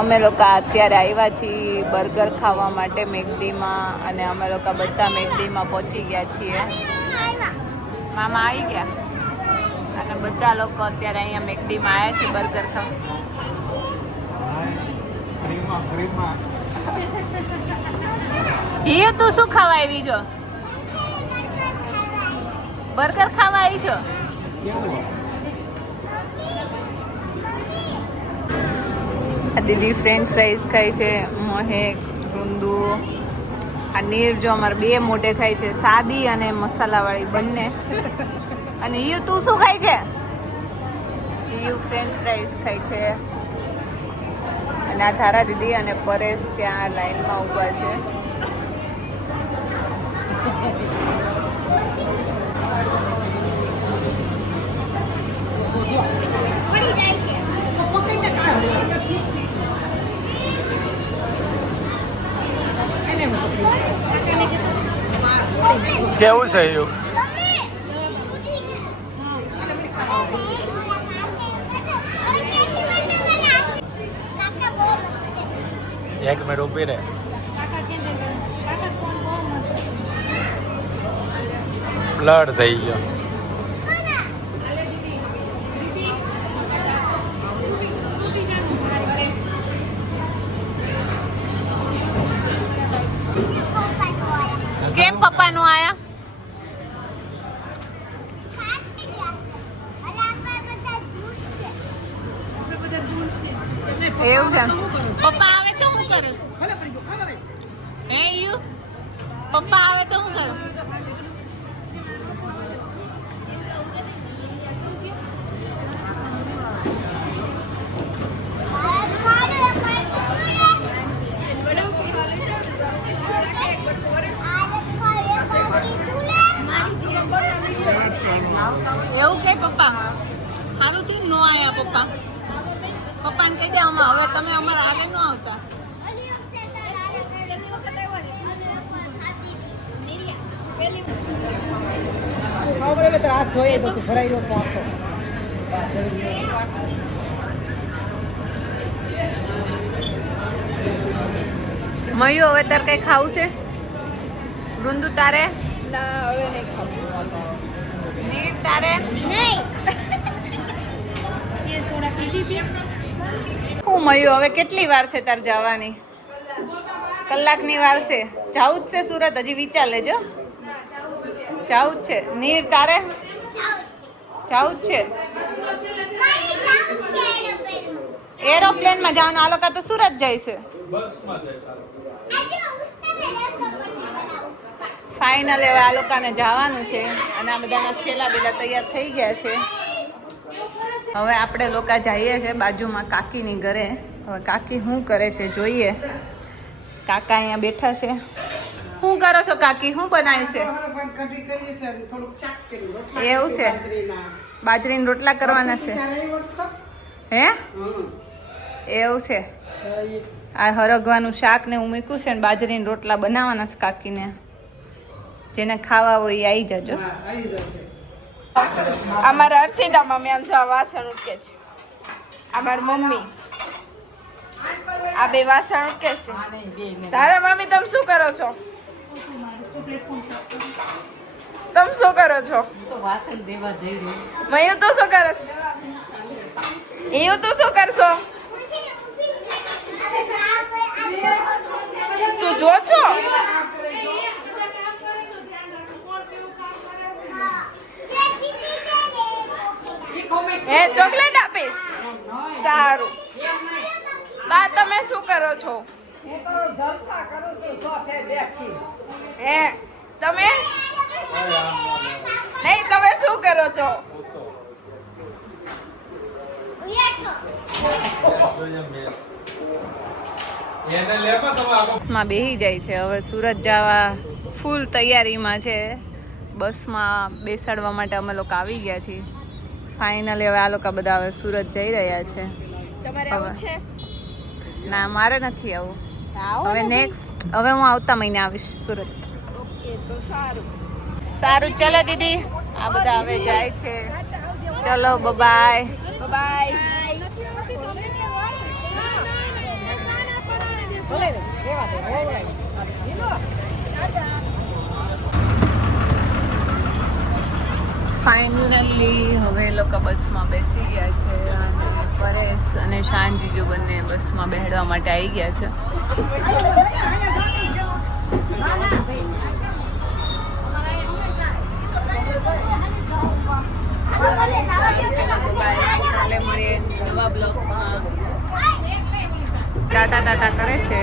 અમે લોકો અત્યારે આવ્યા છીએ બર્ગર ખાવા માટે મેકડીમાં, અને અમે લોકો બધા મેકડીમાં પહોંચી ગયા છીએ. મામા આવી ગયા અને બધા લોકો અત્યારે અહીંયા મેકડીમાં આવ્યા છે બર્ગર ખાવા. તું શું ખાવા આવી છો? બર્ગર ખાવા આવી છો? દીદી ફ્રેન્ચ ફ્રાઈઝ ખાય છે, મહેક, રૂંદુ, આ નીર જો અમારે બે મોઢે ખાય છે, સાદી અને મસાલાવાળી બંને. અને યું તું શું ખાય છે? યું ફ્રેન્ચ ફ્રાઈઝ ખાય છે. અને આ ધારા દીદી અને પરેશ ત્યાં લાઈનમાં ઊભા છે. કેવું છે એવું? એક મિનિટ ઉભી રહે. બ્લડ થઈ ગયો. કેમ પપ્પાનું આયા? એવું છે. પપ્પા આવે તો શું કરું? હે યુ પપ્પા આવે તો શું કરું? એવું કે પપ્પા સારું થી નો આયા પપ્પા. પપ્પાને કહી દે આમાં હવે તમે અમારા આગળ ન આવતા. મયું હવે તારે કઈ ખાવું છે? વૃંદુ તારે? ના હવે નહીં ખાવું. નીર તારે? હું મયું હવે કેટલી વાર છે તાર જવાની? કલાકની વાર છે. જાવું જ છે સુરત? હજી વિચાર લેજો. જાવું જ છે. નીર તારે? જાવું જ છે. એરોપ્લેનમાં જવાનું. આ લોકો તો સુરત જાય છે. ફાઇનલ હવે આ લોકોને જવાનું છે અને આ બધાના છેલ્લા બેલા તૈયાર થઈ ગયા છે. હવે આપણે લોકો જઈએ છીએ બાજુમાં કાકીની ઘરે. હવે કાકી શું કરે છે જોઈએ. કાકા અહીંયા બેઠા છે. શું કરો છો કાકી? શું બનાવ્યું છે? એવું છે? બાજરીના રોટલા કરવાના છે? હે એવું છે? આ હરગવાનું શાક ને હું મૂક્યું છે ને બાજરીના રોટલા બનાવવાના છે કાકીને. જેને ખાવા હોય એ આવી જજો. અમારા હર્ષિતા મમ્મી આમ જો આ વાસણ ઉટકે છે. અમારી મમ્મી આ બે વાસણ ઉટકે છે. તારા મમ્મી તમે શું કરો છો? તમે શું કરો છો? મયું તું શું કરસ? એવું તું શું કરશો? તું જો છો? હે ચોકલેટ આપીશ? સારું. બા તમે શું કરો છો? હું તો જલસા કરું છું. સોફે બેઠી. હે તમે નહીં, તમે શું કરો છો? બસમાં બેસી જાય છે. હવે સુરત જવા ફૂલ તૈયારીમાં છે. બસમાં બેસાડવા માટે અમે લોકો આવી ગયા છીએ. ફાઇનલી હવે આ લોકો બધા હવે સુરત જઈ રહ્યા છે. તમારે આવું છે? ના મારે નથી આવું. હવે નેક્સ્ટ હવે હું આવતા મહિને આવીશ સુરત. ઓકે તો સારું. સારું ચલો દીદી. આ બધા હવે જાય છે. ચલો બાય. બાય. ભલે રે, રેવા દે, રેવા દે. ફાઇનલી હવે એ લોકો બસમાં બેસી ગયા છે અને પરેશ અને શાંતિજો બંને બસમાં બેસવા માટે આવી ગયા છે. કાલે મળીએ નવા બ્લોગમાં. ટાટા ટાટા કરે છે.